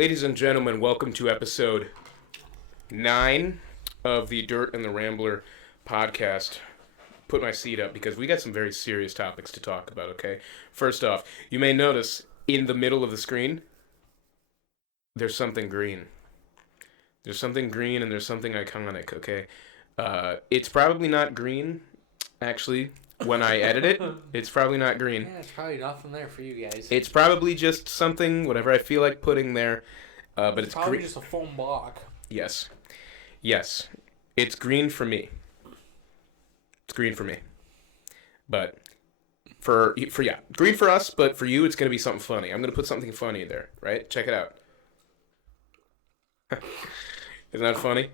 Ladies and gentlemen, welcome to episode 9 of the Dirt and the Rambler podcast. Put my seat up because we got some very serious topics to talk about, okay? First off, you may notice in the middle of the screen, there's something green. There's something green and there's something iconic, okay? It's probably not green, actually. When I edit it, it's probably not green. Yeah, it's probably nothing there for you guys. It's probably just something, whatever I feel like putting there. But it's probably just a foam block. Yes. Yes. It's green for me. It's green for me. But for green for us, but for you, it's going to be something funny. I'm going to put something funny in there, right? Check it out. Isn't that funny?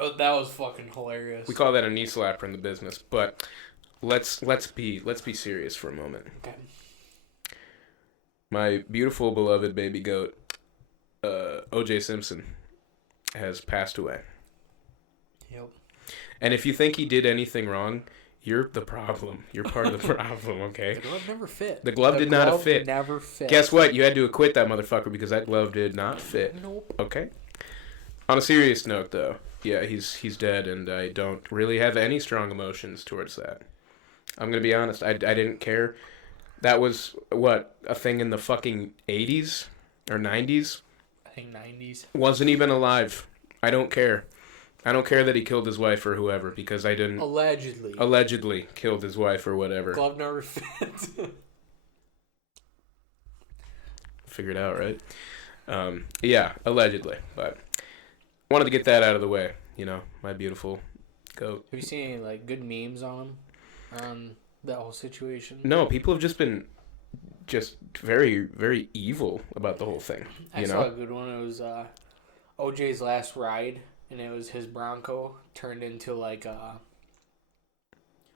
Oh, that was fucking hilarious. We call that a knee slapper in the business, but let's be serious for a moment. Okay. My beautiful beloved baby goat, O.J. Simpson, has passed away. Yep. And if you think he did anything wrong, you're the problem. You're part of the problem, okay? The glove never fit. The glove did not fit. Never fit. Guess what? You had to acquit that motherfucker because that glove did not fit. Nope. Okay? On a serious note, though, yeah, he's dead, and I don't really have any strong emotions towards that. I'm going to be honest. I didn't care. That was, what, a thing in the fucking 80s or 90s? I think 90s. Wasn't even alive. I don't care. I don't care that he killed his wife or whoever because I didn't... Allegedly killed his wife or whatever. Glove never fit. Figured out, right? Yeah, allegedly. But wanted to get that out of the way. You know, my beautiful goat. Have you seen any, like, good memes on him? On that whole situation? No, people have just been very, very evil about the whole thing. I saw a good one. It was OJ's last ride, and it was his Bronco turned into like a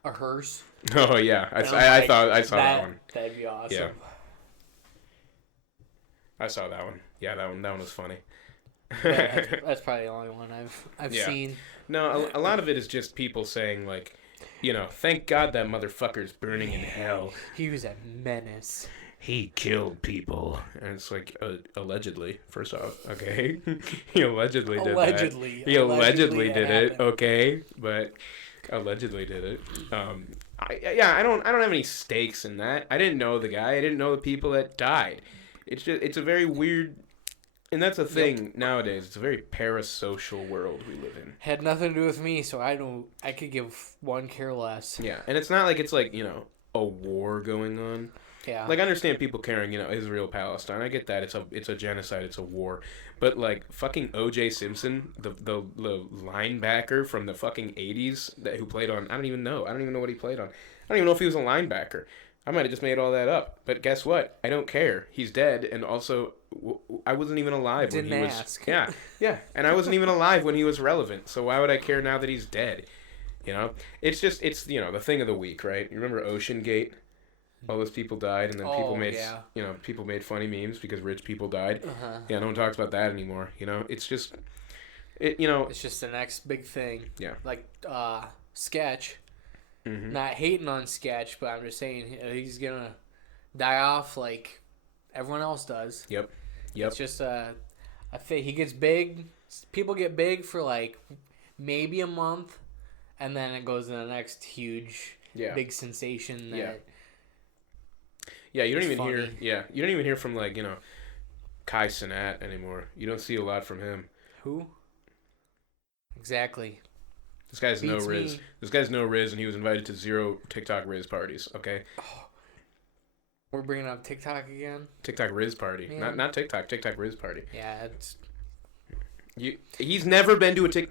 hearse. Oh yeah, I saw that one. That'd be awesome. Yeah. I saw that one. Yeah, that one was funny. That's probably the only one I've seen. No, a lot of it is just people saying like, you know, thank God that motherfucker's burning in hell. He was a menace. He killed people. And it's like, allegedly, first off, okay? He allegedly did that. He allegedly did it, okay? But allegedly did it. I don't have any stakes in that. I didn't know the guy. I didn't know the people that died. It's a very weird... And that's a thing nowadays. It's a very parasocial world we live in. Had nothing to do with me, so I could give one care less. Yeah, and it's not like it's like, you know, a war going on. Yeah. Like, I understand people caring, you know, Israel, Palestine. I get that. It's a genocide. It's a war. But, like, fucking O.J. Simpson, the linebacker from the fucking 80s who played on... I don't even know what he played on. I don't even know if he was a linebacker. I might have just made all that up. But guess what? I don't care. He's dead, and also... I wasn't even alive when he was... Ask. Yeah. And I wasn't even alive when he was relevant. So why would I care now that he's dead? You know? It's, you know, the thing of the week, right? You remember Ocean Gate? All those people died, and then people made funny memes because rich people died. Uh-huh. Yeah, no one talks about that anymore. You know, it's just... It's just the next big thing. Yeah. Like, Sketch. Mm-hmm. Not hating on Sketch, but I'm just saying he's gonna die off like everyone else does. Yep. It's just he gets big. People get big for like maybe a month, and then it goes to the next huge, big sensation. You don't even hear. Yeah, you don't even hear from like, you know, Kai Cenat anymore. You don't see a lot from him. Who? Exactly. This guy's no Riz. This guy's no Riz, and he was invited to 0 TikTok Riz parties. Okay. Oh, we're bringing up TikTok again. TikTok Riz party, not TikTok. TikTok Riz party. Yeah, it's. He's never been to a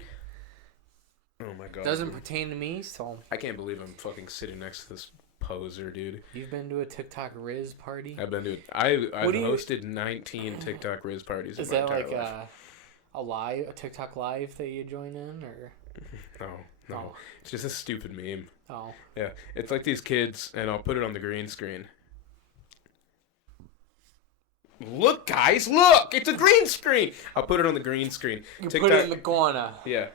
Oh my god. Doesn't pertain to me, so. I can't believe I'm fucking sitting next to this poser, dude. You've been to a TikTok Riz party? I've been to. I've hosted 19 TikTok Riz parties. Is that like a TikTok live that you join in, or? No. Oh. It's just a stupid meme. Oh. Yeah, it's like these kids, and I'll put it on the green screen. Look, guys, look! It's a green screen. I'll put it on the green screen. You TikTok, put it in the corner. Yeah.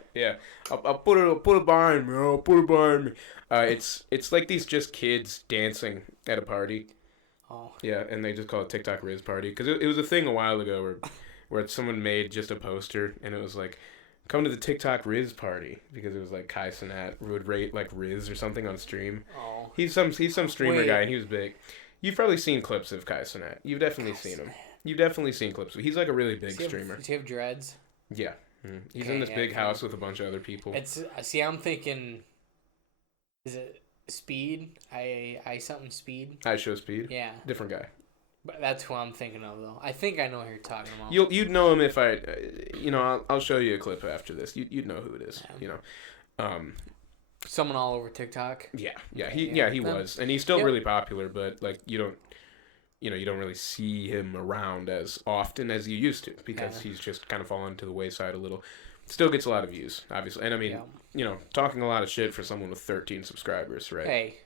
I'll put it behind me. I'll put it behind me. It's like these just kids dancing at a party. Oh. Yeah, and they just call it TikTok Riz party because it was a thing a while ago where someone made just a poster and it was like, come to the TikTok Riz party, because it was like Kai Cenat would rate like Riz or something on stream. Oh. He's some streamer guy and he was big. You've probably seen clips of Kai Cenat. You've definitely seen him. You've definitely seen clips. He's like a really big streamer. Does he have dreads? Yeah. He's in this big house with a bunch of other people. I'm thinking, is it Speed? I something Speed? I Show Speed? Yeah. Different guy. But that's who I'm thinking of, though. I think I know who you're talking about. You'd know him if I, I'll show you a clip after this. You'd know who it is. Someone all over TikTok. Yeah. He was, and he's still really popular. But like you don't really see him around as often as you used to, because he's just kind of fallen to the wayside a little. Still gets a lot of views, obviously, and I mean, talking a lot of shit for someone with 13 subscribers, right? Hey.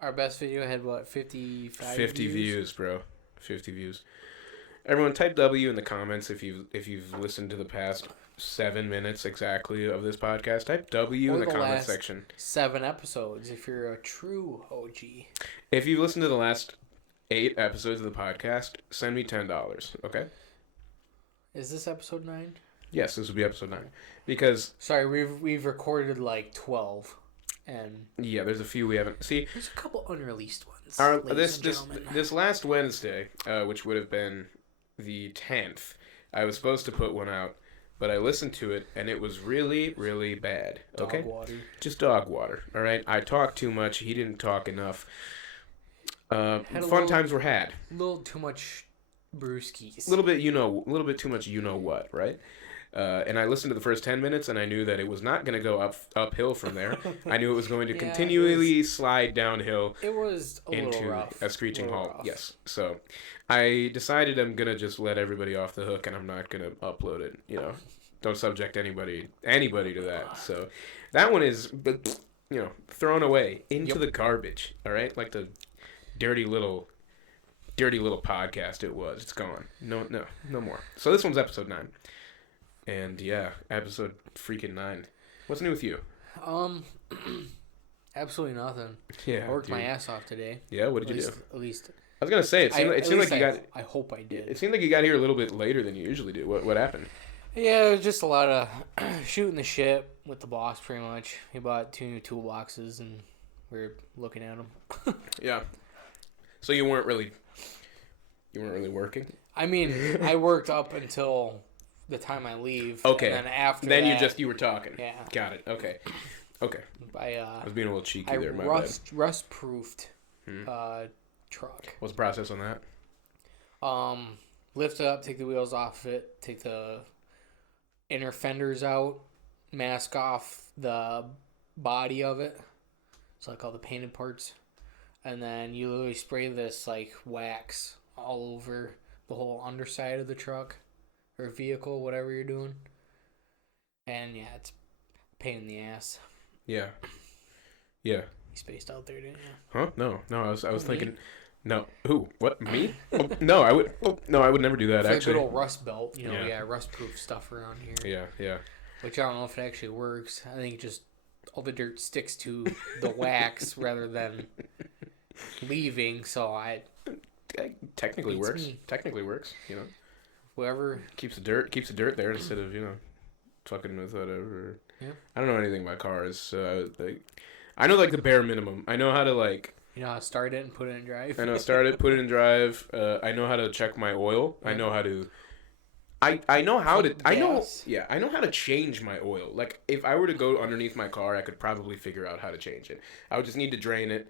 Our best video had, what, 55 50 views, bro. 50 views. Everyone, type W in the comments if you've listened to the past 7 minutes exactly of this podcast. Type W in the comment section. 7 episodes, if you're a true OG. If you've listened to the last 8 episodes of the podcast, send me $10, okay? Is this episode 9? Yes, this will be episode 9. Because... Sorry, we've recorded like 12. And yeah, there's a few we haven't. See, there's a couple unreleased ones. This last Wednesday, which would have been the 10th, I was supposed to put one out, but I listened to it and it was really, really bad. Okay, dog water. Just dog water. All right, I talked too much. He didn't talk enough. Fun times were had. A little too much brewskis. A little bit too much. You know what, right? And I listened to the first 10 minutes, and I knew that it was not going to go uphill from there. I knew it was going to continually slide downhill. It was into rough. A screeching halt. Rough. Yes. So I decided I'm going to just let everybody off the hook, and I'm not going to upload it. Don't subject anybody to that. So that one is, thrown away into the garbage. All right, like the dirty little podcast it was. It's gone. No more. So this one's episode 9. And yeah, episode freaking 9. What's new with you? Absolutely nothing. Yeah, I worked my ass off today. Yeah, what did you do? At least. I was gonna say it seemed like you got. I hope I did. It seemed like you got here a little bit later than you usually do. What happened? Yeah, it was just a lot of shooting the shit with the boss. Pretty much, he bought 2 new toolboxes, and we were looking at them. Yeah. So you weren't really working. I mean, I worked up until the time I leave. Okay. And then after that, you were talking. Yeah. Got it. Okay. I was being a little cheeky there. My bad. Rust-proofed truck. What's the process on that? Lift it up, take the wheels off of it, take the inner fenders out, mask off the body of it. So like all the painted parts. And then you literally spray this like wax all over the whole underside of the truck. Or vehicle, whatever you're doing. And yeah, it's a pain in the ass. Yeah. Yeah. You spaced out there, didn't you? Huh? No. I was thinking. No. Who? What? Me? No, I would. No, I would never do that. It's actually. Like good old rust belt, rust-proof stuff around here. Yeah. Which I don't know if it actually works. I think just all the dirt sticks to the wax rather than leaving. So technically works. Technically works. Whoever keeps the dirt there instead of fucking with whatever. Yeah. I don't know anything about cars, so I know like the bare minimum. I know how to like. You know how to start it and put it in drive. I know start it, put it in drive. I know how to check my oil. Yeah. I know how to. I know how to. I know. Yeah, I know how to change my oil. Like if I were to go underneath my car, I could probably figure out how to change it. I would just need to drain it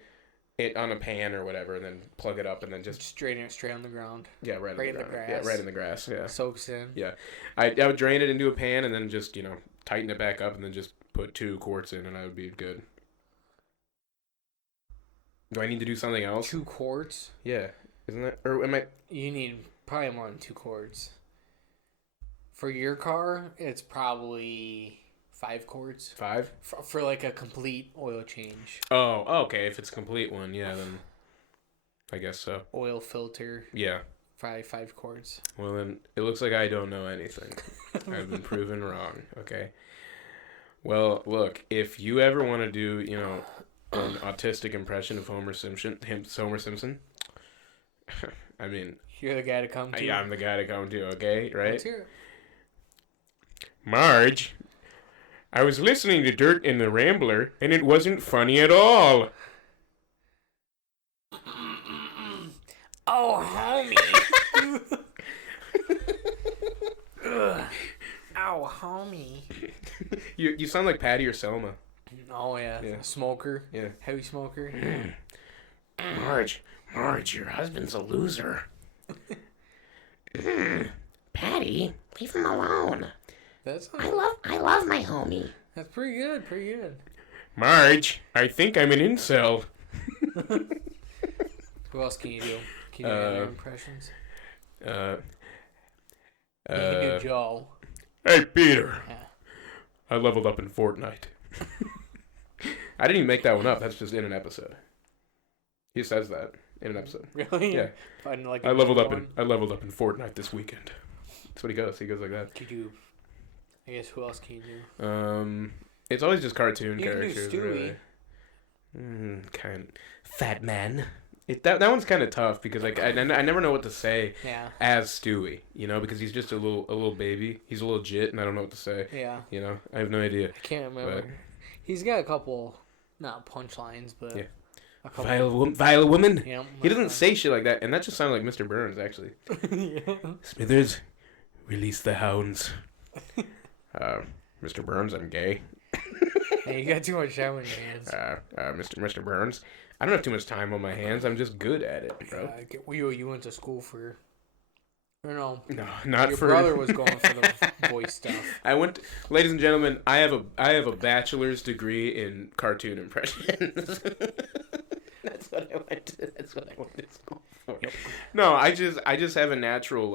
on a pan or whatever, and then plug it up, and then just drain it straight on the ground. Yeah, right in the grass. Yeah, right in the grass. Yeah, soaks in. Yeah, I would drain it into a pan, and then just tighten it back up, and then just put 2 quarts in, and I would be good. Do I need to do something else? 2 quarts? Yeah, isn't that, or am I? You need probably more than 2 quarts. For your car, it's probably 5 quarts. 5? For like a complete oil change. Oh, okay. If it's a complete one, yeah, then I guess so. Oil filter. Yeah. 5 quarts. Well, then it looks like I don't know anything. I've been proven wrong. Okay. Well, look, if you ever want to do, an autistic impression of Homer Simpson, I mean, You're the guy to come to. I'm the guy to come to. Okay, right? Let's hear it. Marge, I was listening to Dirt in the Rambler, and it wasn't funny at all. Oh, homie. Ow, homie. You sound like Patty or Selma. Oh, yeah. Smoker. Yeah. Heavy smoker. Marge, your husband's a loser. Patty, leave him alone. I love my homie. That's pretty good. Marge, I think I'm an incel. Who else can you do? Can you do other impressions? You can do Joe. Hey, Peter. Yeah. I leveled up in Fortnite. I didn't even make that one up. That's just in an episode. He says that in an episode. Really? Yeah. I leveled up in Fortnite this weekend. That's what he goes. He goes like that. Could you? I guess who else can you do? It's always just cartoon you characters. Can do Stewie. Really. Kind fat man. That one's kind of tough because like I never know what to say as Stewie, because he's just a little baby. He's a little jit, and I don't know what to say. Yeah. I have no idea. I can't remember. But he's got a couple, not punchlines, but a couple. Vile woman. Yeah. He doesn't say shit like that, and that just sounded like Mr. Burns actually. Yeah. Smithers, release the hounds. Mr. Burns, I'm gay. Hey, you got too much time on your hands. Mr. Burns, I don't have too much time on my hands. I'm just good at it, bro. You went to school for... No, not your for... Your brother was going for the voice stuff. Ladies and gentlemen, I have a bachelor's degree in cartoon impressions. That's what I went to school for. Yep. No, I just have a natural,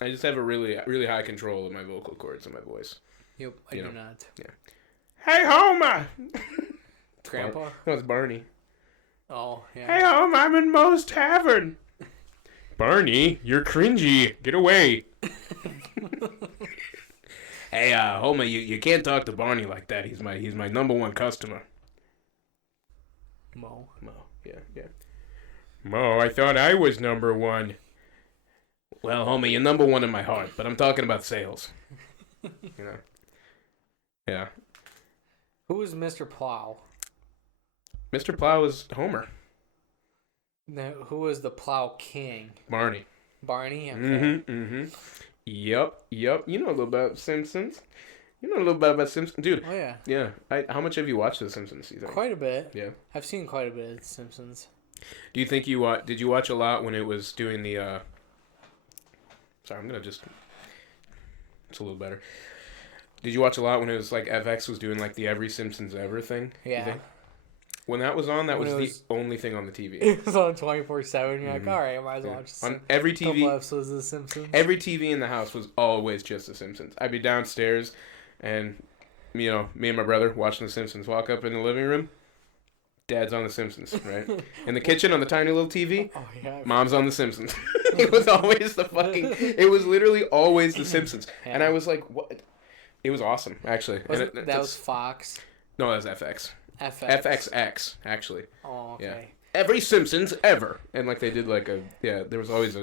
I just have a really, really high control of my vocal cords and my voice. Yep, I do not. Yeah. Hey, Homer! Grandpa? No, it's Barney. Oh, yeah. Hey, Homer, I'm in Moe's Tavern. Barney, you're cringy. Get away. Hey, Homer, you can't talk to Barney like that. He's my number one customer. Mo, yeah. Mo, I thought I was number one. Well, Homer, you're number one in my heart, but I'm talking about sales. Yeah. Who is Mr. Plow? Mr. Plow is Homer. Now, who is the Plow King? Barney. Barney? Okay. Mm-hmm. Yep. You know a little about Simpsons. Dude. Oh, yeah. Yeah. How much have you watched the Simpsons season? Quite a bit. Yeah. I've seen quite a bit of The Simpsons. Do you think did you watch a lot when it was doing the, Sorry, I'm going to just... It's a little better. Did you watch a lot when it was FX was doing the Every Simpsons Ever thing? Yeah. When that was on, that was the only thing on the TV. It was on 24/7. You're like, all right, I might as well watch on every TV. Couple episodes of The Simpsons. Every TV in the house was always just The Simpsons. I'd be downstairs, and me and my brother watching The Simpsons. Walk up in the living room. Dad's on The Simpsons, right? In the kitchen on the tiny little TV, Mom's on The Simpsons. It was always it was literally always The Simpsons. Yeah. And I was like, what? It was awesome, actually. That was Fox? No, that was FX. FXX, actually. Oh, okay. Yeah. Every Simpsons ever. And they did there was always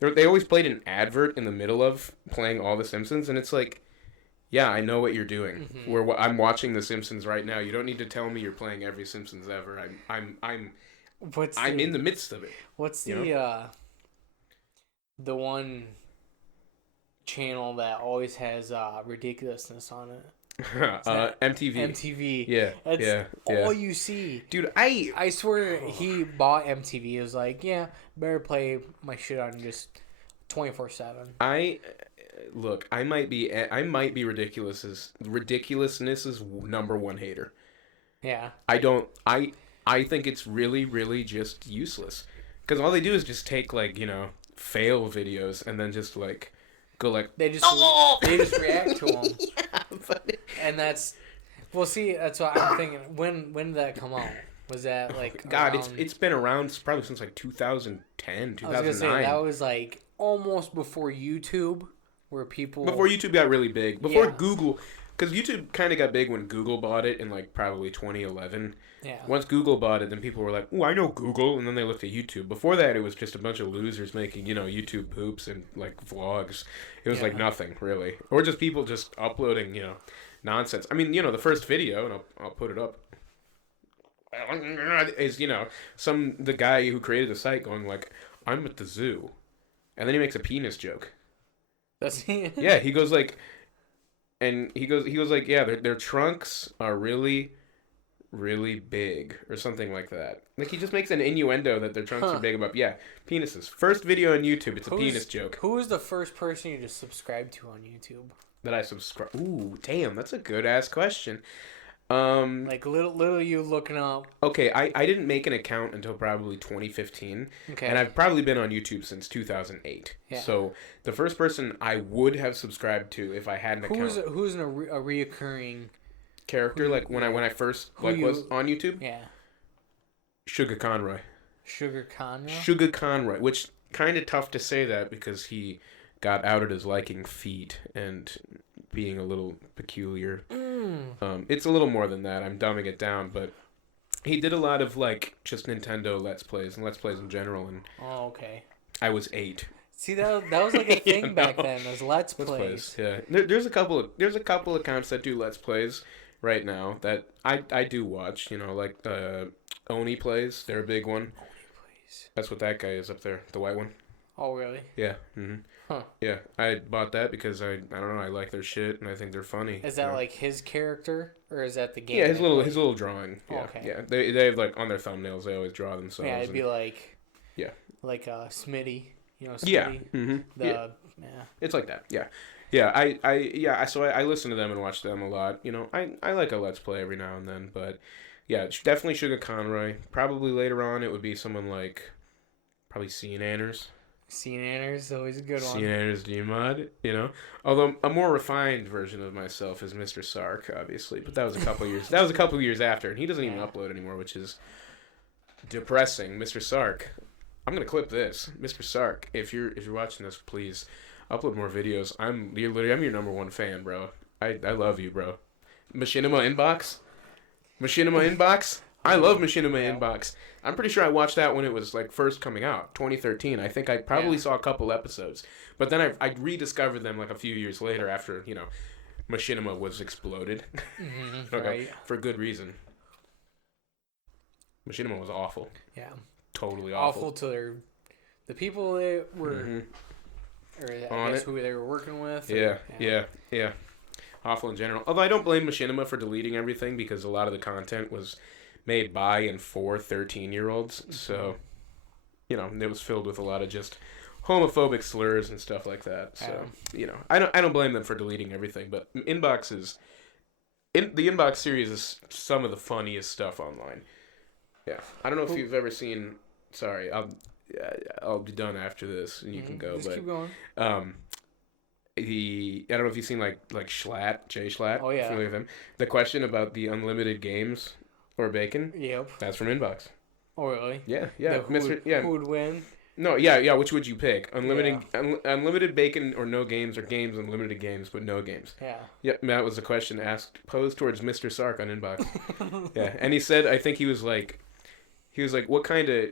they always played an advert in the middle of playing all The Simpsons, and it's yeah, I know what you're doing. Mm-hmm. I'm watching The Simpsons right now. You don't need to tell me you're playing Every Simpsons ever. I'm in the midst of it. What's the one channel that always has ridiculousness on it? MTV. MTV. Yeah. That's all you see. Dude, I swear he bought MTV. He was like, yeah, better play my shit on just 24/7. Look, I might be ridiculousness' number one hater. Yeah. I think it's really, really just useless. Because all they do is just take fail videos and then just go they just react to them. Yeah, and that's that's what I'm thinking. When did that come out? Was that God, it's been around probably since 2010, 2009. I was gonna say that was almost before YouTube, where people before YouTube got really big, before Google because YouTube kind of got big when Google bought it in like probably 2011. Yeah. Once Google bought it, then people were like, "Oh, I know Google," and then they looked at YouTube. Before that, it was just a bunch of losers making, YouTube poops and like vlogs. It was like nothing really, or just people just uploading, nonsense. I mean, the first video, and I'll put it up, is the guy who created the site going like, "I'm at the zoo," and then he makes a penis joke. Does he? Yeah, he goes like, and he goes like, yeah, their trunks are really, really big or something like that. Like he just makes an innuendo that their trunks are big about. Yeah, penises. First video on YouTube, it's a penis joke. Who was the first person you just subscribed to on YouTube? That I subscribe. Ooh, damn, that's a good ass question. Like little you looking up. Okay, I didn't make an account until probably 2015. Okay. And I've probably been on YouTube since 2008. Yeah. So the first person I would have subscribed to if I had an account. Who's a reoccurring character like when I first was on YouTube? Yeah. Sugar Conroy. Sugar Conroy? Sugar Conroy, which kind of tough to say that because he got outed as liking feet and being a little peculiar. It's a little more than that. I'm dumbing it down, but he did a lot of like just Nintendo Let's Plays and Let's Plays in general. And okay. I was 8. See that was like a thing back then as Let's Plays. Yeah, there's a couple accounts that do Let's Plays right now that I do watch. Like Oni Plays. They're a big one. Oni Plays. That's what that guy is up there, the white one. Oh really? Yeah. Mm-hmm. Huh. Yeah, I bought that because I don't know, I like their shit and I think they're funny. Is that like his character or is that the game? Yeah, his little drawing. Yeah, okay. Yeah. They have like on their thumbnails they always draw themselves. Yeah, it'd be like. Yeah. Like Smitty, Smitty. Yeah. Mm-hmm. Yeah. It's like that. Yeah. Yeah. I listen to them and watch them a lot. I like a Let's Play every now and then, but yeah, definitely Sugar Conroy. Probably later on it would be someone like probably Nanners. Nanners, always a good one. Nanners Gmod, Although a more refined version of myself is Mr. Sark, obviously, but that was a couple years. That was a couple years after, and he doesn't even upload anymore, which is depressing. Mr. Sark, I'm gonna clip this. Mr. Sark, if you're watching this, please upload more videos. I'm your number one fan, bro. I love you, bro. Machinima Inbox. I love Machinima Inbox. I'm pretty sure I watched that when it was like first coming out, 2013. I think I probably saw a couple episodes, but then I rediscovered them like a few years later after Machinima was exploded. Mm-hmm, okay, right. For good reason. Machinima was awful. Yeah. Totally awful. Awful to the people they were, or I guess who they were working with. Yeah. Awful in general. Although I don't blame Machinima for deleting everything because a lot of the content was made by and for 13-year-olds. So, it was filled with a lot of just homophobic slurs and stuff like that. So, I don't blame them for deleting everything. But the Inbox series is some of the funniest stuff online. Yeah, I don't know if you've ever seen. Sorry, I'll be done after this, and you can go. Just keep going. I don't know if you've seen like Schlatt, Jay Schlatt. Oh yeah. Familiar with him? The question about the unlimited games or bacon. Yep. That's from Inbox. Oh really? Yeah. Who would win? No, yeah. Which would you pick? Unlimited bacon or no games, or games unlimited games but no games? Yeah. Yep. That was the question posed towards Mr. Sark on Inbox. Yeah, and he said, I think he was like, what kind of,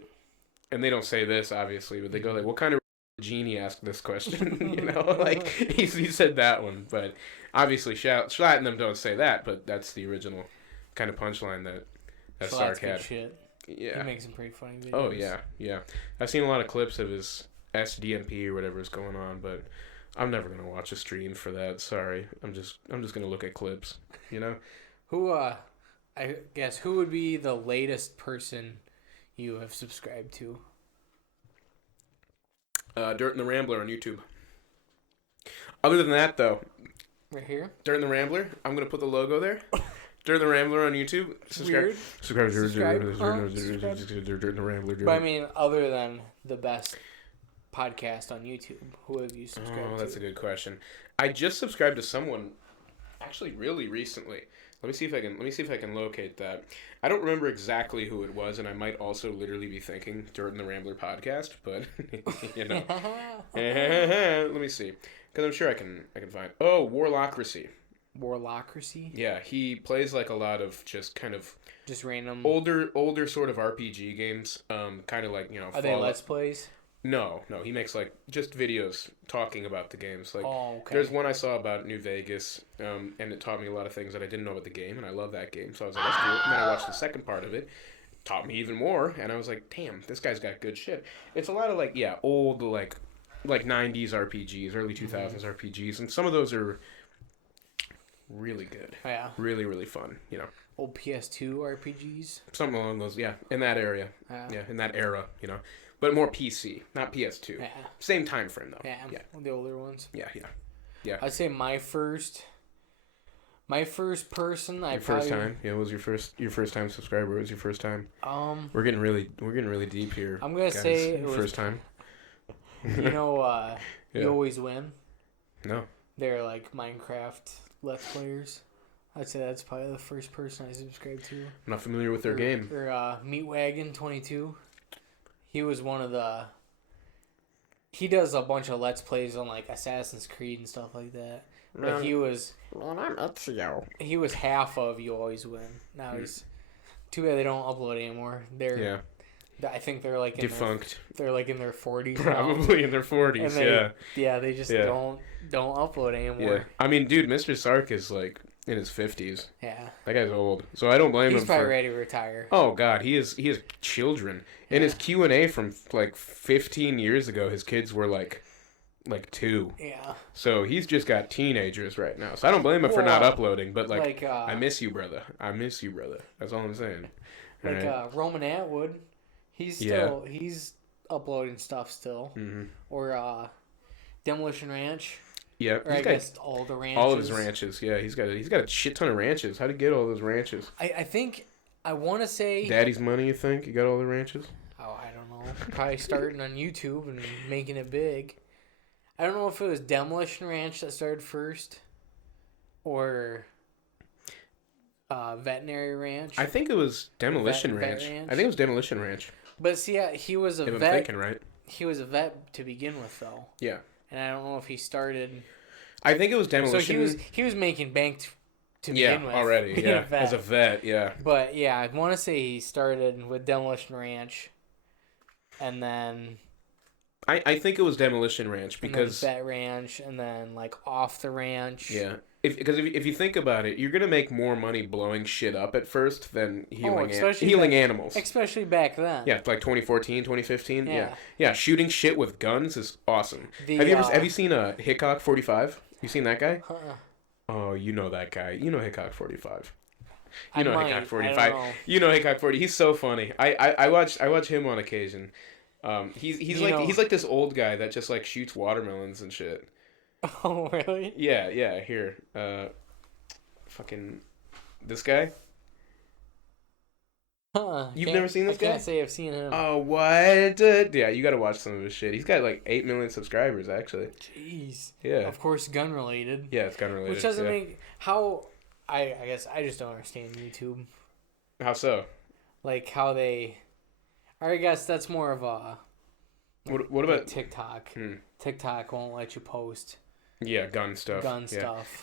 and they don't say this obviously, but they go like, what kind of genie asked this question? Like he said that one, but obviously Schlatt and them don't say that, but that's the original kind of punchline that Sark had. Shit. Yeah, he makes some pretty funny videos. Oh yeah. I've seen a lot of clips of his SDMP or whatever is going on, but I'm never gonna watch a stream for that. Sorry, I'm just gonna look at clips. Who I guess who would be the latest person you have subscribed to? Dirt and the Rambler on YouTube. Other than that, though, right here, Dirt and the Rambler. I'm gonna put the logo there. Dirt and the Rambler on YouTube. Subscribe to Dirt and the Rambler. But I mean, other than the best podcast on YouTube, who have you subscribed to? Oh, that's a good question. I just subscribed to someone, actually, really recently. Let me see if I can locate that. I don't remember exactly who it was, and I might also literally be thinking Dirt and the Rambler podcast, but Let me see, because I'm sure I can find. Oh, Warlocracy. Warlocracy. Yeah, he plays like a lot of just kind of Just random. older sort of RPG games. Kind of like Are they Let's Plays? No, he makes like just videos talking about the games. Like, okay. There's one I saw about New Vegas, and it taught me a lot of things that I didn't know about the game, and I love that game. So I was like, let's do it. And then I watched the second part of it, taught me even more, and I was like, damn, this guy's got good shit. It's a lot of like old like 90s RPGs, early 2000s RPGs, and some of those are really good. Yeah. Really, really fun. Old PS2 RPGs. Something along those, in that area. Yeah, in that era, But more PC, not PS2. Yeah. Same time frame though. Yeah. The older ones. Yeah. I'd say my first person. First time. Yeah, what was your first time subscriber? What was your first time? We're getting really deep here. I'm gonna say it was first time. You always win. No. They're like Minecraft Let's Players. I'd say that's probably the first person I subscribed to. I'm not familiar with their game. Or Meatwagon 22. He was one of the. He does a bunch of Let's Plays on like Assassin's Creed and stuff like that. But he was. Man, I'm Ezio. He was half of You Always Win. Now he's. Too bad they don't upload anymore. They're. I think they're like defunct. They're like in their 40s. Probably now. In their 40s. Yeah, they just don't upload anymore. Yeah. I mean, dude, Mr. Sark is like in his 50s. Yeah. That guy's old. So I don't blame him. He's probably ready to retire. Oh God, he has children. In his Q&A from like 15 years ago, his kids were like 2. Yeah. So he's just got teenagers right now. So I don't blame him for not uploading, but I miss you, brother. That's all I'm saying. Roman Atwood, he's still he's uploading stuff still. Mm-hmm. Or Demolition Ranch. Yeah, or I guess all the ranches. All of his ranches. Yeah, he's got a shit ton of ranches. How'd he get all those ranches? I think I want to say Daddy's money. You think he got all the ranches? Oh, I don't know. Probably starting on YouTube and making it big. I don't know if it was Demolition Ranch that started first, or Veterinary Ranch. I think it was Demolition Ranch. I think it was Demolition Ranch. But see, he was a vet. I'm thinking right. He was a vet to begin with, though. Yeah. And I don't know if he started. I think it was Demolition. So he was making bank to begin with. Already. Yeah, as a vet. Yeah. But yeah, I want to say he started with Demolition Ranch, and then. I think it was Demolition Ranch because Vet Ranch, and then like Off the Ranch. Yeah. Because if you think about it, you're gonna make more money blowing shit up at first than healing animals. Especially back then. Yeah, like 2014, 2015. Yeah. Shooting shit with guns is awesome. Have you seen a Hickok 45? You seen that guy? Oh, you know that guy. You know Hickok 45. Hickok 45. You know Hickok 40. He's so funny. I watch him on occasion. He's like this old guy that just like shoots watermelons and shit. Oh, really? Yeah, here. Fucking this guy? You've never seen this guy? I can't say I've seen him. Oh, what? Yeah, you gotta watch some of his shit. He's got like 8 million subscribers, actually. Jeez. Yeah. Of course, gun related. Yeah, it's gun related. Which doesn't make... How... I guess I just don't understand YouTube. How so? Like, how they... I guess that's more of a... What about... TikTok. TikTok won't let you post... Yeah, gun stuff.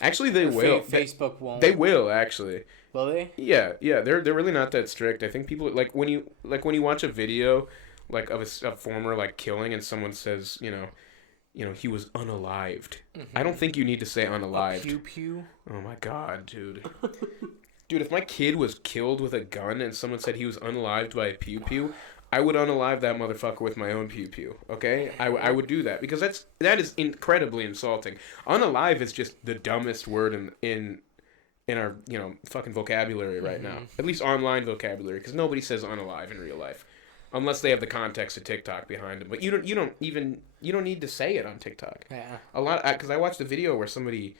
Actually, they will. Facebook won't. They will actually. Will they? Yeah. They're really not that strict. I think people like when you watch a video like of a former like killing and someone says he was unalived. Mm-hmm. I don't think you need to say unalived. Pew pew. Oh my God, dude. Dude, if my kid was killed with a gun and someone said he was unalived by a pew pew, I would unalive that motherfucker with my own pew pew. Okay, I would do that because that is incredibly insulting. Unalive is just the dumbest word in our fucking vocabulary right now. At least online vocabulary, because nobody says unalive in real life, unless they have the context of TikTok behind them. But you don't need to say it on TikTok. Yeah. A lot because I watched a video where somebody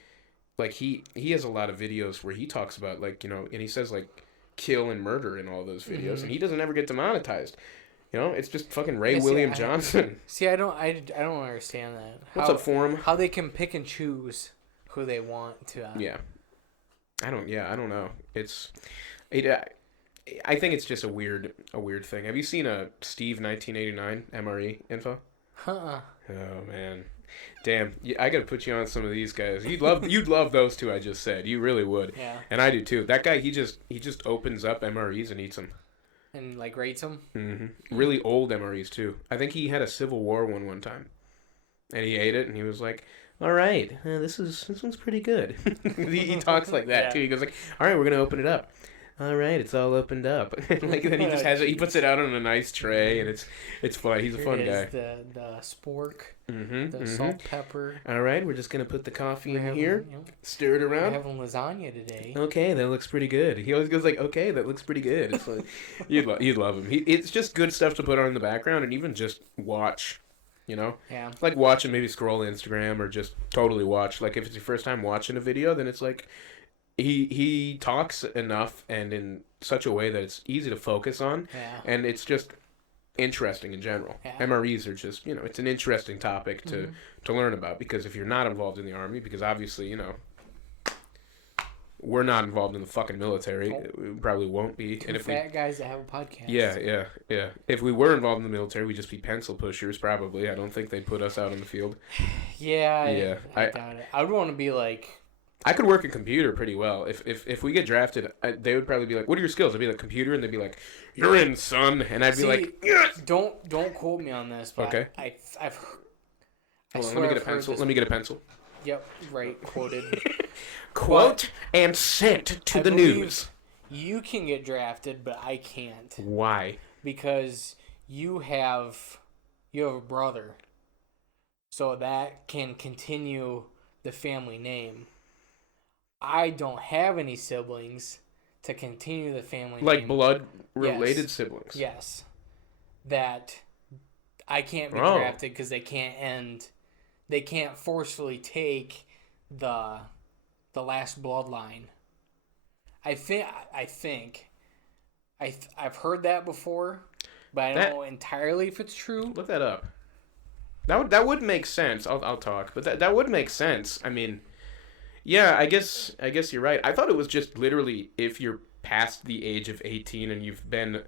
like he has a lot of videos where he talks about and he says like kill and murder in all those videos, and he doesn't ever get demonetized. It's just fucking William Johnson. I don't understand that. What's up, Forum? How they can pick and choose who they want to. Yeah. I don't know. I think it's just a weird thing. Have you seen a Steve 1989 MRE info? Huh. Oh man, Damn, I gotta put you on some of these guys. You'd love those two I just said. You really would. Yeah. And I do too. That guy, he just opens up MREs and eats them. And like rates them. Mm-hmm. Really old MREs too. I think he had a Civil War one time, and he ate it, and he was like, "All right, this one's pretty good." he talks like that too. He goes like, "All right, we're gonna open it up. All right, it's all opened up." Like then he just has it. He puts it out on a nice tray, and it's fun. He's a fun guy. The spork, the salt, pepper. All right, we're just gonna put the coffee in here, stir it around. We're having lasagna today. Okay, that looks pretty good. He always goes like, "Okay, that looks pretty good." It's like you'd love him. It's just good stuff to put on in the background, and even just watch. You know? Yeah. Like watch and maybe scroll Instagram or just totally watch. Like if it's your first time watching a video, then it's like he talks enough and in such a way that it's easy to focus on. Yeah. And it's just interesting in general. Yeah. MREs are just, it's an interesting topic to learn about, because if you're not involved in the Army, because obviously, we're not involved in the fucking military. We probably won't be. Two fat guys that have a podcast. Yeah. If we were involved in the military, we'd just be pencil pushers, probably. I don't think they'd put us out in the field. Yeah, I doubt it. I would want to be like... I could work a computer pretty well. If we get drafted, they would probably be like, "What are your skills?" I'd be like, "Computer," and they'd be like, "You're in, son." And I'd be like, "Yes." Don't quote me on this, but okay. I've Hold on, let me get a pencil. Let me get a pencil. Yep, right, quoted. Quote and sent to the news. You can get drafted, but I can't. Why? Because you have a brother, so that can continue the family name. I don't have any siblings to continue the family name. Like blood-related siblings? Yes. That I can't be drafted because they can't forcefully take the last bloodline. I've heard that before, but I don't know entirely if it's true. Look that up. That would make sense. I'll talk, but that would make sense. I mean, yeah, I guess you're right. I thought it was just literally if you're past the age of 18 and you've been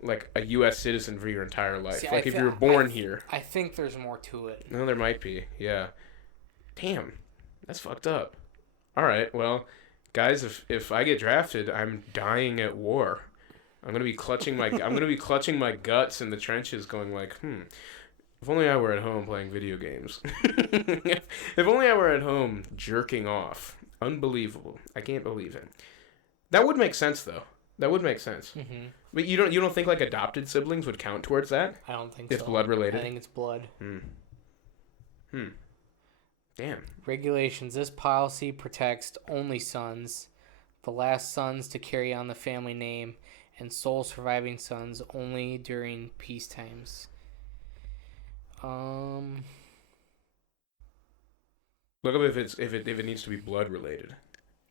like a U.S. citizen for your entire life. See, like if you were born here. I think there's more to it. No, there might be. Yeah. Damn, that's fucked up. All right, well, guys, if I get drafted, I'm dying at war. I'm gonna be clutching my guts in the trenches, going like, if only I were at home playing video games. If only I were at home jerking off. Unbelievable. I can't believe it. That would make sense, though. That would make sense. Mm-hmm. But you don't think like adopted siblings would count towards that? I don't think it's so. Blood related. I think it's blood. Damn. Regulations. This policy protects only sons, the last sons to carry on the family name, and sole surviving sons only during peace times. Look up if it needs to be blood related.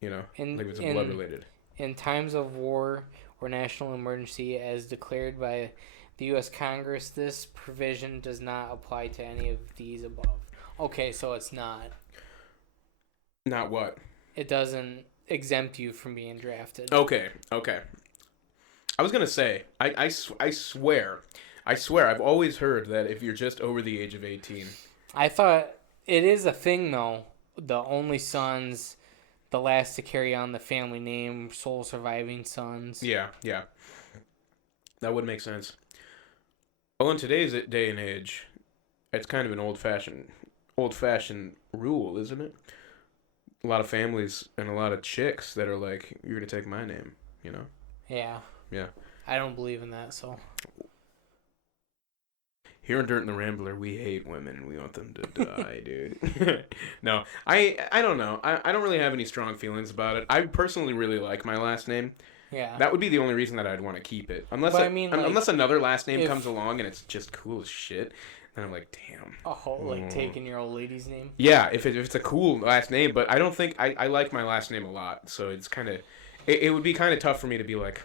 Like if it's blood related. In times of war or national emergency, as declared by the U.S. Congress, this provision does not apply to any of these above. Okay, so it's not. Not what? It doesn't exempt you from being drafted. Okay. I was gonna say, I swear, I've always heard that if you're just over the age of 18. I thought it is a thing though. The only sons, the last to carry on the family name, sole surviving sons. Yeah. That would make sense. Well, in today's day and age, it's kind of an old-fashioned rule, isn't it? A lot of families and a lot of chicks that are like, "You're gonna take my name," Yeah. Yeah. I don't believe in that, so. Here on Dirt and the Rambler, we hate women. We want them to die, dude. No, I don't know. I don't really have any strong feelings about it. I personally really like my last name. Yeah. That would be the only reason that I'd want to keep it. Unless another last name comes along and it's just cool as shit. Then I'm like, damn. Like taking your old lady's name? Yeah, if it's a cool last name. But I don't think... I like my last name a lot. So it's kind of... It would be kind of tough for me to be like,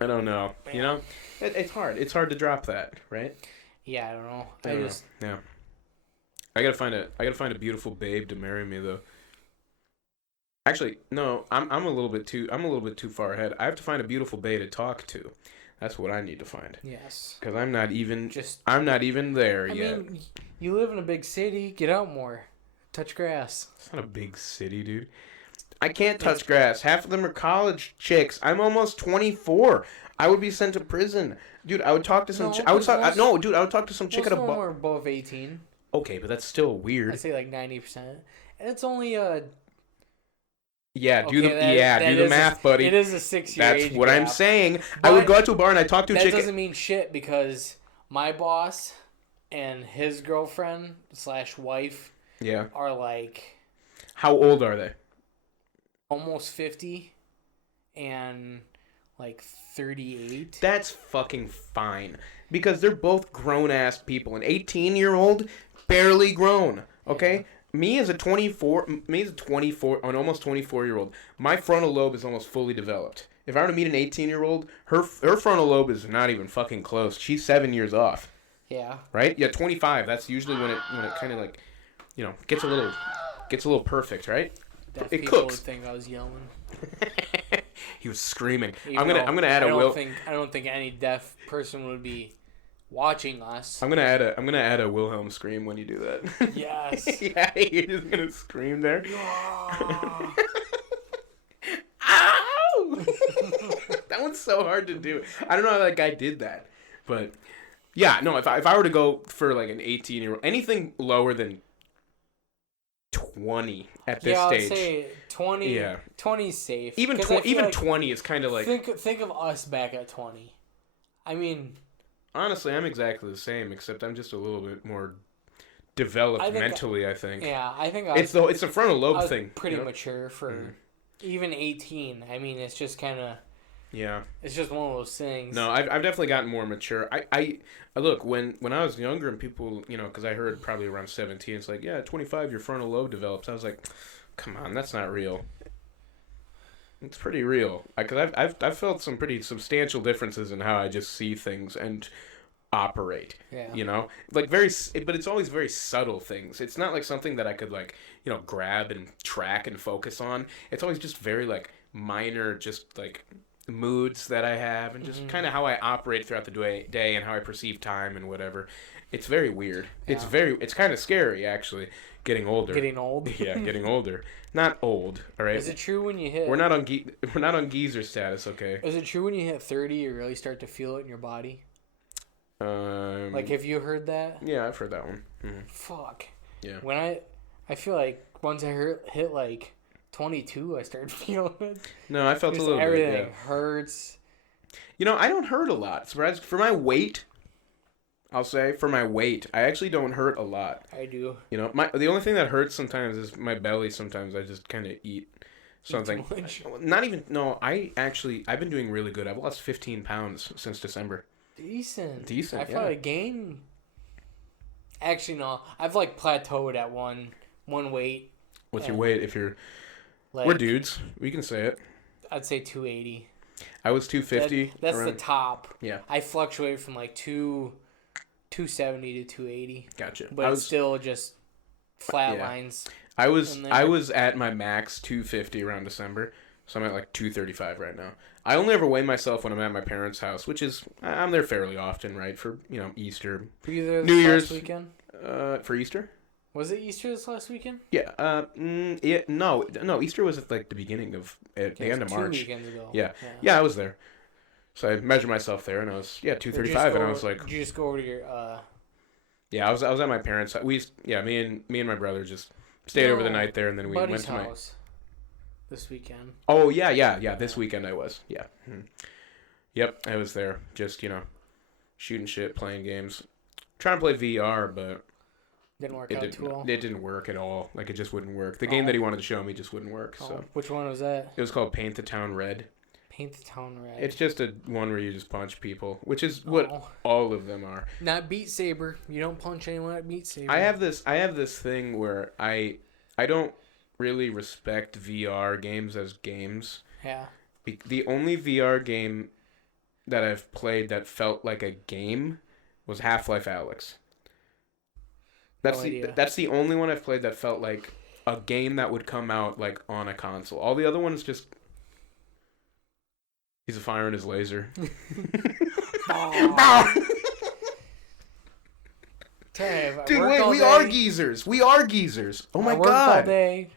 I don't know. Yeah. It's hard. It's hard to drop that, right? Yeah, I don't know. Yeah. I gotta find a beautiful babe to marry me though. Actually, no. I'm a little bit too far ahead. I have to find a beautiful babe to talk to. That's what I need to find. Yes. Because I'm not even there yet. I mean, you live in a big city. Get out more. Touch grass. It's not a big city, dude. I can't touch grass. Half of them are college chicks. I'm almost 24. I would be sent to prison. Dude, I would talk to some... I would talk to some chick at a bar. Most of them are above 18. Okay, but that's still weird. I'd say like 90%. And it's only Yeah, do the math, buddy. It is a 6-year age That's what gap. I'm saying. But I would go out to a bar and I'd talk to a chick... That doesn't mean shit because my boss and his girlfriend / wife are like... How old are they? Almost 50 and like 38. That's fucking fine. Because they're both grown-ass people. An 18-year-old, barely grown. Okay? Yeah. Me as a 24, an almost 24-year-old, my frontal lobe is almost fully developed. If I were to meet an 18-year-old, her frontal lobe is not even fucking close. She's 7 years off. Yeah. Right? Yeah, 25. That's usually when it kind of like, gets a little perfect, right? Deaf it people cooks. Would think I was yelling. He was screaming. Even I'm gonna add a will. I don't think any deaf person would be watching us. I'm gonna add a Wilhelm scream when you do that. Yes. Yeah, you're just gonna scream there. Oh. Ow! That one's so hard to do. I don't know how that guy did that, but yeah, no. If I were to go for like an 18-year-old, anything lower than 20 at this stage. I'd say 20. Yeah. 20 is safe. Even like 20 is kind of like... Think of us back at 20. I mean... Honestly, I'm exactly the same, except I'm just a little bit more developed mentally, I think. Yeah, I think it's the frontal lobe thing. Pretty mature for even 18. I mean, it's just kind of... Yeah. It's just one of those things. No, I've definitely gotten more mature. I look, when I was younger and people, because I heard probably around 17, it's like, yeah, 25, your frontal lobe develops. I was like, come on, that's not real. It's pretty real. Because I've felt some pretty substantial differences in how I just see things and operate. Yeah. Like but it's always very subtle things. It's not like something that I could like, grab and track and focus on. It's always just very like minor, just like moods that I have and just kind of how I operate throughout the day and how I perceive time and whatever. It's very weird. Yeah. It's kind of scary actually. Getting older. Getting old. Yeah, getting older. Not old. All right. Is it true when you hit? We're not on geezer status. Okay. Is it true when you hit 30 you really start to feel it in your body? Like, have you heard that? Yeah, I've heard that one. Mm-hmm. Fuck. Yeah. When I feel like once I hit like 22, I started feeling it. No, I felt a little everything bit. Everything hurts. I don't hurt a lot. Surprise for my weight. I'll say for my weight, I actually don't hurt a lot. I do. The only thing that hurts sometimes is my belly. Sometimes I just kind of eat something. Too much? Not even. No, I've been doing really good. I've lost 15 pounds since December. Decent. I thought I gained. Actually, no. I've like plateaued at one weight. What's your weight? If you're, we're dudes. We can say it. I'd say 280. I was 250. That's the top. Yeah. I fluctuate from like 270 to 280. Gotcha. But it's still just flat lines. I was at my max 250 around December, so I'm at like 235 right now. I only ever weigh myself when I'm at my parents' house, which is I'm there fairly often, right? For Easter, were you there New Year's last weekend? For Easter. Was it Easter this last weekend? Yeah. No. Easter was at like the beginning of the end of March. 2 weekends ago. Yeah, I was there. So I measured myself there, and I was 235, and I was like. Did you just go over to your? Yeah, I was at my parents' house. Me and my brother just stayed over the night there, and then we went to my house this weekend. Oh yeah. This weekend I was. Yeah. Yep, I was there. Just shooting shit, playing games, trying to play VR, but didn't work out too well. It didn't work at all. Like it just wouldn't work. The game that he wanted to show me just wouldn't work. So which one was that? It was called Paint the Town Red. Paint the Town Red. It's just a one where you just punch people, which is what all of them are. Not Beat Saber. You don't punch anyone at Beat Saber. I have this thing where I don't really respect VR games as games. Yeah. The only VR game that I've played that felt like a game was Half-Life Alyx. That's the only one I've played that felt like a game that would come out like on a console. All the other ones just he's a firing his laser. Dude, wait, we are geezers. We are geezers. Oh my I work god. all day.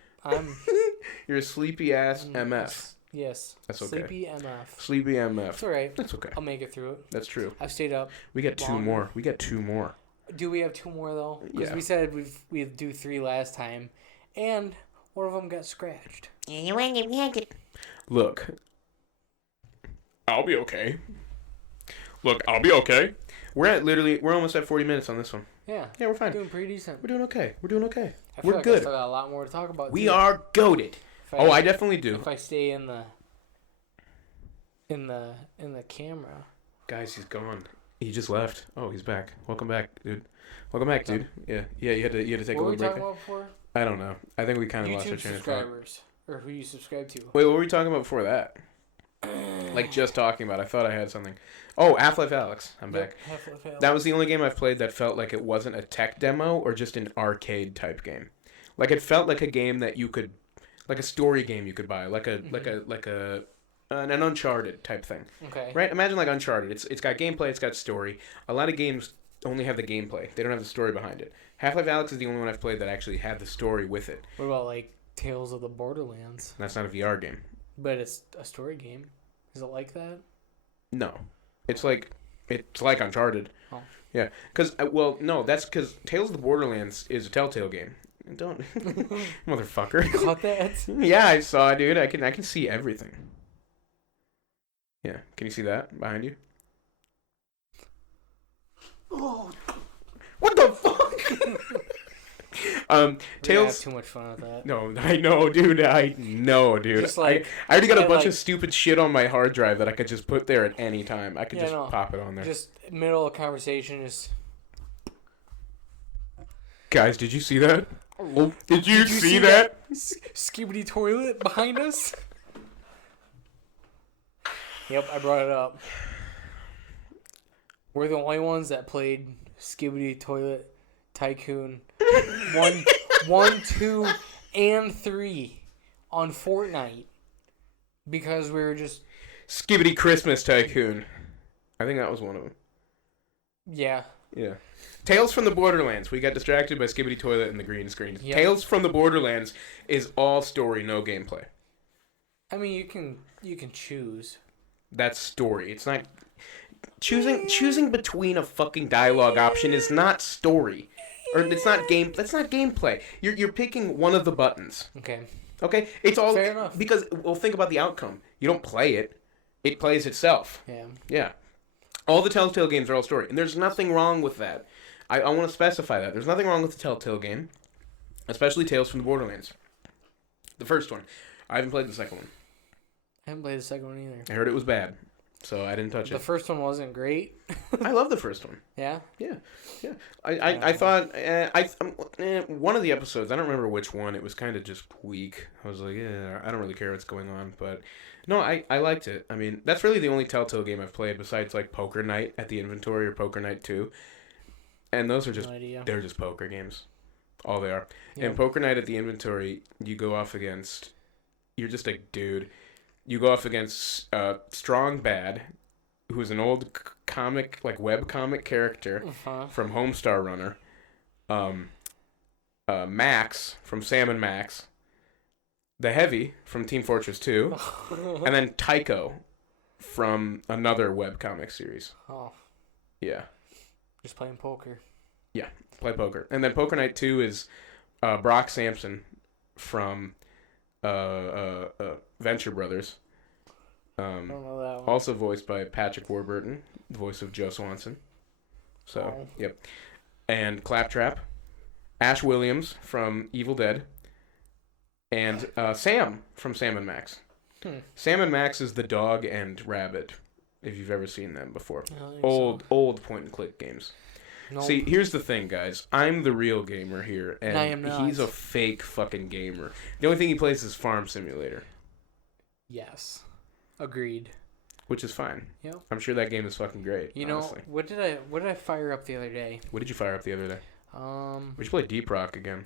You're a sleepy ass MF. Yes. That's okay. Sleepy MF. Sleepy MF. It's alright. That's okay. I'll make it through it. That's true. I've stayed up. We got two more. We got two more. Do we have two more though? Because Yeah. we said we'd do three last time, and one of them got scratched. Look. I'll be okay. Look, I'll be okay. We're almost at 40 minutes on this one. Yeah. Yeah, we're fine. Doing pretty decent. We're doing okay. We're doing okay. I feel We're like good. I still got a lot more to talk about. We are goated. I definitely do. If I stay in the camera. Guys, he's gone. He just left. Oh, he's back. Welcome back, dude. Welcome back, dude. Yeah. You had to take a little break. What were we talking about before? I don't know. I think we kind of lost our YouTube train of thought. subscribers, or who you subscribe to. Wait, what were we talking about before that? Like just talking about. I thought I had something. Oh, Half-Life Alyx. I'm back. Half-Life Alyx. That was the only game I've played that felt like it wasn't a tech demo or just an arcade type game. Like it felt like a game that you could, like a story game you could buy, like an Uncharted type thing. Okay. Right? Imagine like Uncharted. It's got gameplay. It's got story. A lot of games only have the gameplay. They don't have the story behind it. Half-Life Alyx is the only one I've played that actually had the story with it. What about like Tales of the Borderlands? That's not a VR game. But it's a story game. Is it like that? No, it's like Uncharted. Oh. Yeah, no, that's because Tales of the Borderlands is a Telltale game. Don't, motherfucker. You caught that? Yeah, I saw, dude. I can see everything. Yeah, can you see that behind you? Oh, what the fuck? Tales. Tales. Too much fun with that. No, I know, dude. Just like, I already got a bunch of stupid shit on my hard drive that I could just put there at any time. I could pop it on there. Just middle of conversation, just. Guys, did you see that? Did you see that? Skibidi toilet behind us. Yep, I brought it up. We're the only ones that played Skibidi Toilet Tycoon 1, 2, and 3 on Fortnite because we were just Skibidi Christmas Tycoon. I think that was one of them. Yeah. Yeah. Tales from the Borderlands. We got distracted by Skibidi Toilet and the green screen. Yep. Tales from the Borderlands is all story, no gameplay. I mean, you can choose. That's story. It's not choosing between a fucking dialogue option is not story. Or it's not game. That's not gameplay. You're picking one of the buttons. Okay. Okay? It's all fair enough. Because think about the outcome. You don't play it. It plays itself. Yeah. Yeah. All the Telltale games are all story. And there's nothing wrong with that. I want to specify that. There's nothing wrong with the Telltale game. Especially Tales from the Borderlands. The first one. I haven't played the second one. I haven't played the second one either. I heard it was bad. So I didn't touch it. The first one wasn't great. I love the first one. Yeah? Yeah. Yeah. I thought... one of the episodes, I don't remember which one, it was kind of just weak. I was like, yeah, I don't really care what's going on. But no, I liked it. I mean, that's really the only Telltale game I've played besides like Poker Night at the Inventory or Poker Night 2. And those are just... they're just poker games. All they are. Yeah. And Poker Night at the Inventory, you go off against... You're just a dude... You go off against Strong Bad, who's an old comic, like web comic character from Homestar Runner. Max from Sam and Max. The Heavy from Team Fortress 2. And then Tycho from another web comic series. Oh. Yeah. Just playing poker. Yeah, play poker. And then Poker Night 2 is Brock Sampson from... Venture Brothers. I don't know that one. Also voiced by Patrick Warburton, the voice of Joe Swanson. So, Yep. And Claptrap. Ash Williams from Evil Dead. And Sam from Sam and Max. Sam and Max is the dog and rabbit, if you've ever seen them before. Old point-and-click games. Nope. See, here's the thing, guys. I'm the real gamer here, and I am not. He's a fake fucking gamer. The only thing he plays is Farm Simulator. Yes. Agreed. Which is fine. Yep. I'm sure that game is fucking great. You honestly. know, what did I fire up the other day? What did you fire up the other day? We should play Deep Rock again.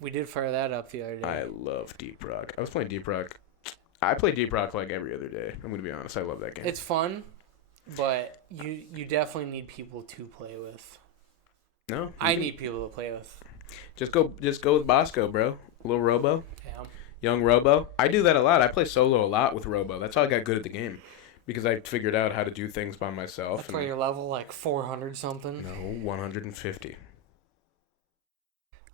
We did fire that up the other day. I love Deep Rock. I was playing Deep Rock. I play Deep Rock like every other day. I'm gonna be honest. I love that game. It's fun. But you definitely need people to play with. No, I need people to play with. Just go with Bosco, bro. Little Robo. Yeah. Young Robo. I do that a lot. I play solo a lot with Robo. That's how I got good at the game. Because I figured out how to do things by myself. That's why you're level like 400 something. No, 150.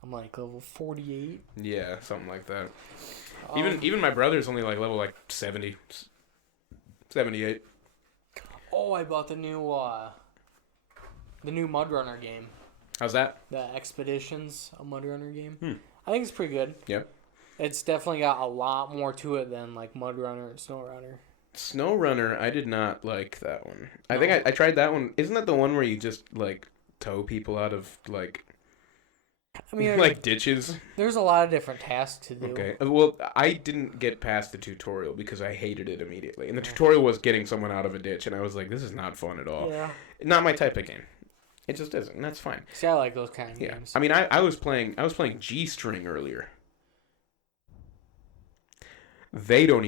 I'm like level 48. Yeah, something like that. Even my brother's only like level like 70. 78. Oh, I bought the new Mud Runner game. How's that? The Expeditions, a Mud Runner game. I think it's pretty good. Yep. It's definitely got a lot more to it than like Mud Runner and Snow Runner. Snow Runner, I did not like that one. No. I think I tried that one. Isn't that the one where you just like tow people out of like like ditches? There's a lot of different tasks to do. Okay. Well, I didn't get past the tutorial because I hated it immediately. And the tutorial was getting someone out of a ditch, and I was like, this is not fun at all. Yeah. Not my type of game. It just isn't, and that's fine. See, I like those kind of games. I mean, I was playing G-String earlier. You don't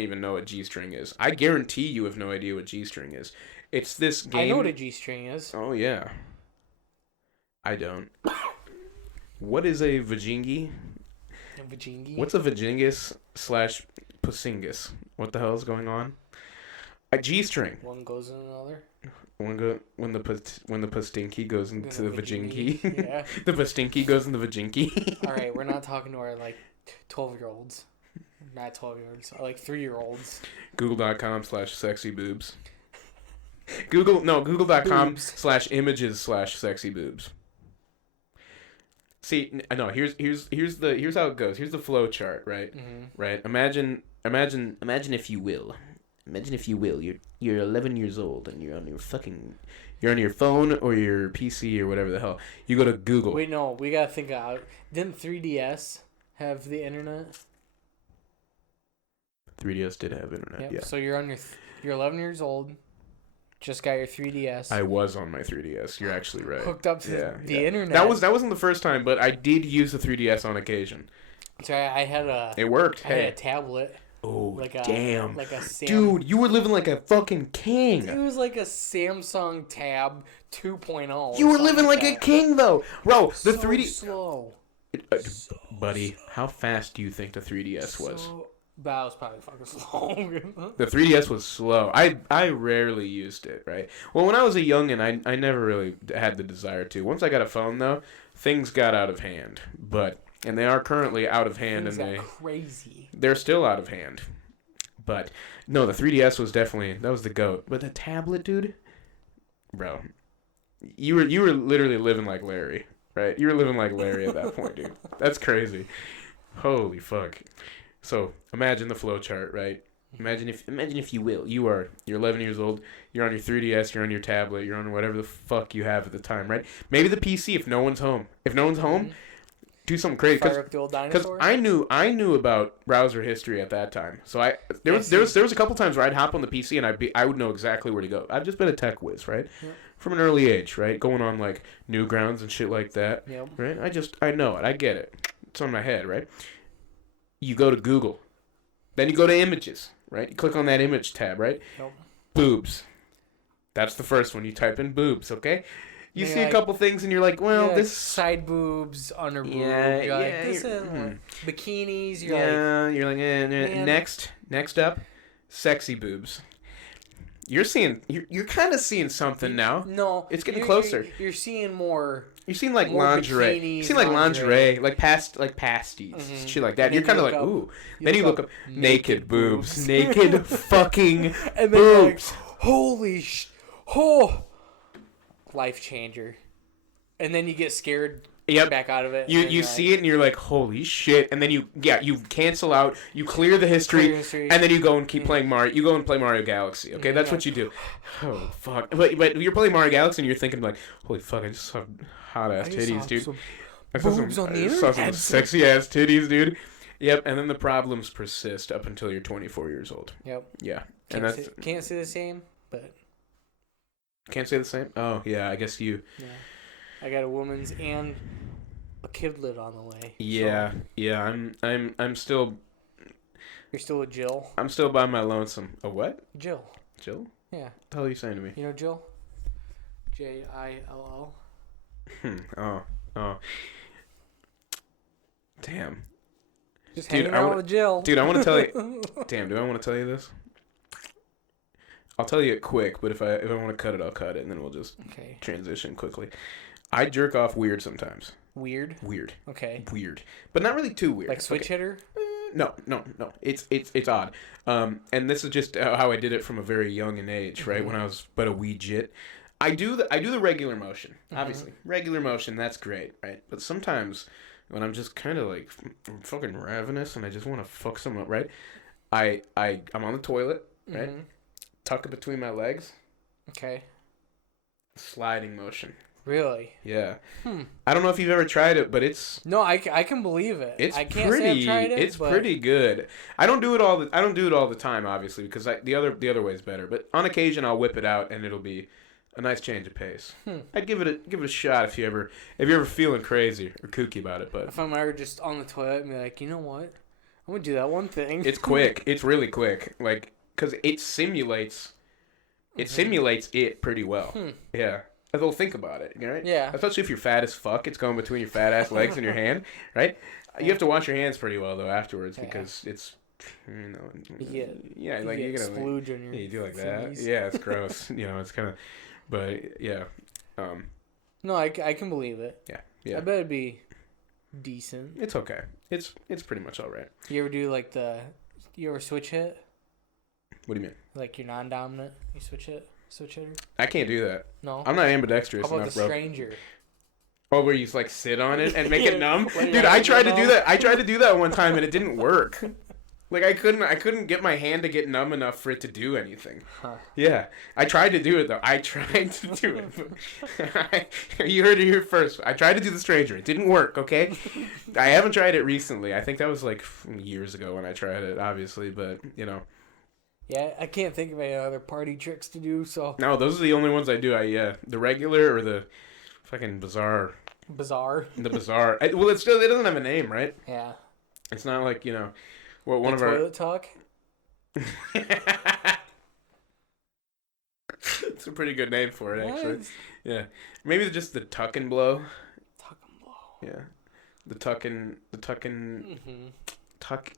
even know what G-String is. I guarantee you have no idea what G-String is. It's this game. I know what a G-String is. Oh, yeah. I don't. What is a Vajingi? A Vajingi? What's a Vajingus / Pusingus? What the hell is going on? A G-String. One goes in another. When the pastinky goes into the Vajinki. Yeah. The pastinky goes in the Vajinki. All right, we're not talking to our like 12-year-olds. Not 12-year-olds, like 3-year-olds. Google.com/sexyboobs. Google.com/images/sexyboobs. See, no, here's how it goes. Here's the flow chart, right? Mm-hmm. Right. Imagine if you will. You're 11 years old and you're on your phone or your PC or whatever the hell. You go to Google. Wait, no, we gotta think out. Didn't 3DS have the internet? 3DS did have internet. Yep. Yeah. So you're 11 years old. Just got your 3DS. I was on my 3DS. You're actually right. Hooked up to the internet. That wasn't the first time, but I did use the 3DS on occasion. So I had a. It worked. I had a tablet. Oh, like a, damn. Like a dude, you were living like a fucking king. It was like a Samsung Tab 2.0. You were living like a king, though. Bro, the 3D... slow. Buddy, how fast do you think the 3DS was? That was probably fucking slow. The 3DS was slow. I rarely used it, right? Well, when I was a youngin', I never really had the desire to. Once I got a phone, though, things got out of hand. And they are currently out of hand. Things got crazy. They're still out of hand. But, no, the 3DS was definitely, that was the GOAT. But the tablet, dude? Bro, you were literally living like Larry, right? You were living like Larry at that point, dude. That's crazy. Holy fuck. So imagine the flow chart, right? Imagine if you will, you're 11 years old, you're on your 3DS, you're on your tablet, you're on whatever the fuck you have at the time, right? Maybe the PC if no one's home. If no one's home, do something crazy. Fire up the old dinosaur. Because I knew about browser history at that time. So there was a couple times where I'd hop on the PC and I would know exactly where to go. I've just been a tech whiz, right? Yep. From an early age, right? Going on like Newgrounds and shit like that. Yep. Right? I know it. I get it. It's on my head, right? You go to Google. Then you go to images, right? You click on that image tab, right? Nope. Boobs. That's the first one. You type in boobs, okay? You see a couple things and you're like, well, this... Side boobs, under boobs. Yeah, you're like, this is bikinis. You're like... Next up, sexy boobs. You're kind of seeing something now. No. It's getting closer. You're seeing more... You're seeing like lingerie. You're seeing like lingerie, like pasties, shit like that. You're kind of like, ooh. Then you look up naked boobs. Naked fucking and then boobs. Like, holy oh. Life changer. And then you get scared back out of it. You see it and you're like, holy shit. And then you cancel out, you clear the history, and then you go and keep playing Mario. You go and play Mario Galaxy, okay? That's what you do. Oh, fuck. But you're playing Mario Galaxy and you're thinking like, holy fuck, I just saw hot-ass titties, dude. I saw some sexy-ass titties, dude. Yep, and then the problems persist up until you're 24 years old. Yep. Yeah. Can't say the same, but... Can't say the same? Oh, yeah, I guess you... Yeah. I got a woman's and a kidlet on the way. Yeah, so. yeah. I'm still You're still with Jill? I'm still by my lonesome. A what? Jill. Jill? Yeah. What the hell are you saying to me? You know Jill? Jill. Oh. Damn. Just hanging out with Jill. Dude, I want to tell you. Damn, do I want to tell you this? I'll tell you it quick, but if I want to cut it, I'll cut it, and then we'll just transition quickly. I jerk off weird sometimes. Weird? Weird. Okay. Weird. But not really too weird. Like switch hitter? No. It's odd. And this is just how I did it from a very young an age, right? When I was but a wee jit. I do the regular motion, obviously. Regular motion, that's great, right? But sometimes when I'm just kind of like I'm fucking ravenous and I just want to fuck someone up, right? I'm on the toilet, right? Tuck it between my legs. Okay. Sliding motion. Really? Yeah. I don't know if you've ever tried it, but it's no. I can believe it. It's I can't say I've tried it. It's pretty good. I don't do it all the time, obviously, because the other way is better. But on occasion, I'll whip it out, and it'll be a nice change of pace. I'd give it a shot if you're ever feeling crazy or kooky about it. But if I'm ever just on the toilet and be like, you know what, I'm gonna do that one thing. It's quick. It's really quick. Like because it simulates it pretty well. Yeah. They'll think about it, right? Yeah. Especially if you're fat as fuck, it's going between your fat ass legs and your hand, right? You have to wash your hands pretty well though afterwards because it's, like you're gonna splooge on your. Yeah, you do like fingers. that. Yeah, it's gross. It's kind of, but yeah. No, I can believe it. Yeah. I bet it'd be decent. It's okay. It's pretty much all right. You ever do you ever switch hit? What do you mean? Like you're non-dominant, you switch hitter. I can't do that. No. I'm not ambidextrous How about enough, the bro. stranger? Oh, where you like sit on it and make it numb? Dude, I tried to do that. I tried to do that one time and it didn't work. Like I couldn't get my hand to get numb enough for it to do anything. Huh. Yeah, I tried to do it though. I tried to do it. You heard it here first. I tried to do the stranger. It didn't work. Okay, I haven't tried it recently. I think that was like years ago when I tried it, obviously. But Yeah, I can't think of any other party tricks to do. So no, those are the only ones I do. The regular or the fucking bizarre. Bizarre. The bizarre. It doesn't have a name, right? Yeah. It's not like what one of our toilet talk. It's a pretty good name for it, actually. What? Yeah, maybe just the tuck and blow. Tuck and blow. Yeah, the tucking. Mm-hmm.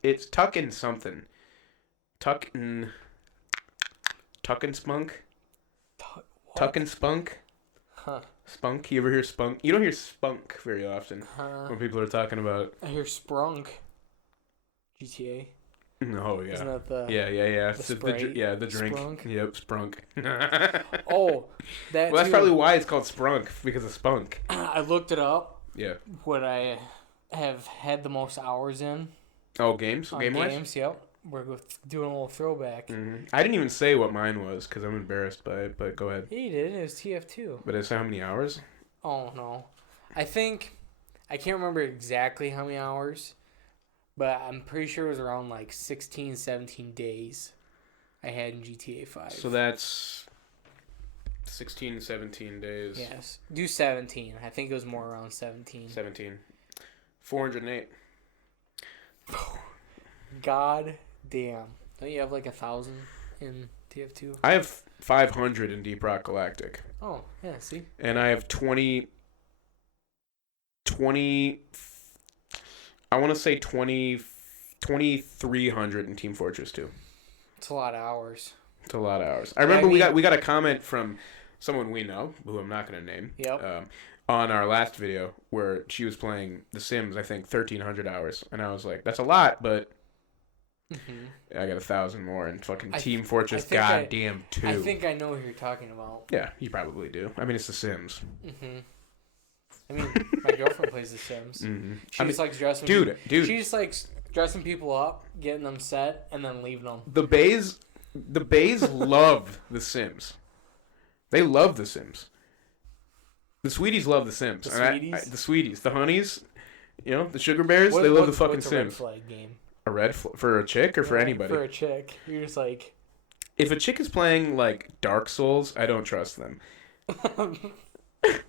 It's tucking something. Tucking spunk. Tucking spunk. Huh. Spunk. You ever hear spunk? You don't hear spunk very often when people are talking about. I hear sprunk. GTA. Oh yeah. Isn't that the yeah. The Sprite? The drink. Sprunk? Yep, sprunk. Oh, that. Well, that's probably why it's called sprunk because of spunk. I looked it up. Yeah. What I have had the most hours in. Oh, games. Game-wise? Games. Yep. We're doing a little throwback. Mm-hmm. I didn't even say what mine was because I'm embarrassed by it. But go ahead. Yeah, you did. It was TF2. But it's how many hours? Oh no, I can't remember exactly how many hours, but I'm pretty sure it was around like 16, 17 days I had in GTA 5. So that's 16, 17 days. Yes. Do 17. I think it was more around 17. 17. 408. God damn. Don't you have like 1,000 in TF2? I have 500 in Deep Rock Galactic. Oh, yeah, see? And I have 20 I want to say 2,300 in Team Fortress 2. It's a lot of hours. It's a lot of hours. I remember we got a comment from someone we know, who I'm not going to name, on our last video where she was playing The Sims, I think 1,300 hours. And I was like, that's a lot, but I got 1,000 more in fucking Team Fortress goddamn 2. I think I know who you're talking about. Yeah, you probably do. I mean, it's The Sims. I mean, my girlfriend plays The Sims. She just likes dressing. Dude. She just likes dressing people up, getting them set, and then leaving them. The Bays love The Sims. They love The Sims. The Sweeties love The Sims. The Sweeties? The Sweeties. The Honeys, the Sugar Bears, they love the fucking what's Sims. What's a red flag game? A red for a chick or for anybody? For a chick. You're just like... If a chick is playing, like, Dark Souls, I don't trust them.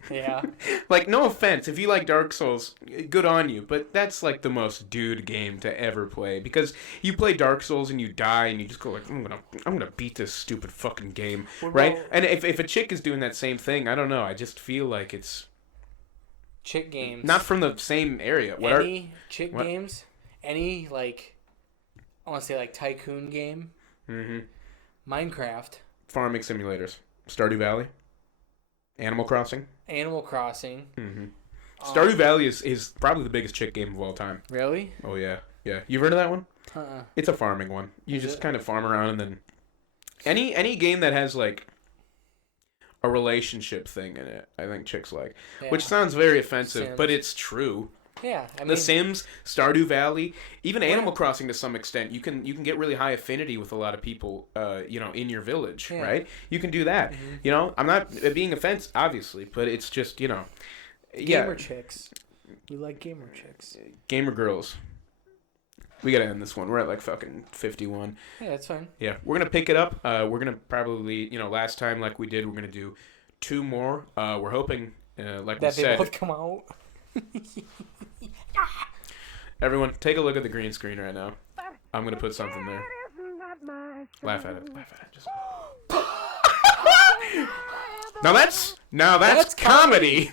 Yeah. Like, no offense, if you like Dark Souls, good on you, but that's like the most dude game to ever play, because you play Dark Souls and you die and you just go like, I'm gonna beat this stupid fucking game, right? And if a chick is doing that same thing, I don't know, I just feel like it's chick games. not from the same area. Games, any like, I want to say like tycoon game, Minecraft, farming simulators, Stardew Valley, Animal Crossing. Stardew Valley is probably the biggest chick game of all time. Really? Oh yeah. You've heard of that one? Uh-uh. It's a farming one. You just kind of farm around, and then any game that has like a relationship thing in it, I think chicks like. Yeah. Which sounds very offensive, Sims. but it's true. Yeah, I mean, The Sims, Stardew Valley, even Animal Crossing to some extent, you can get really high affinity with a lot of people, in your village, right? You can do that. I'm not being offensive, obviously, but it's just, gamer chicks. We like gamer chicks. Gamer girls. We gotta end this one. We're at like fucking 51. Yeah, that's fine. Yeah, we're gonna pick it up. We're gonna probably, last time like we did, we're gonna do 2 more. We're hoping, like that we said, they both come out. Everyone, take a look at the green screen right now. I'm gonna put something there. Laugh at it. Just... now that's comedy.